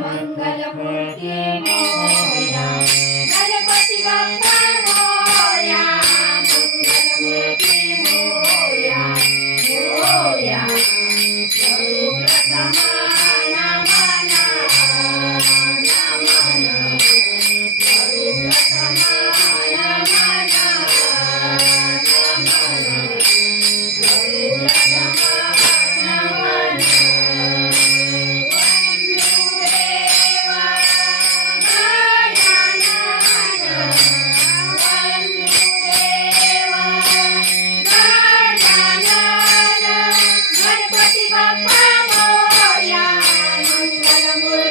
Mangalmurti Morya Ganpati Bappa Morya Mangalmurti Morya Morya सर्वप्रथमा Namana Namana सर्वप्रथमा Namana Namana सर्वप्रथमा Ganpati Bappa Morya Mangalmurti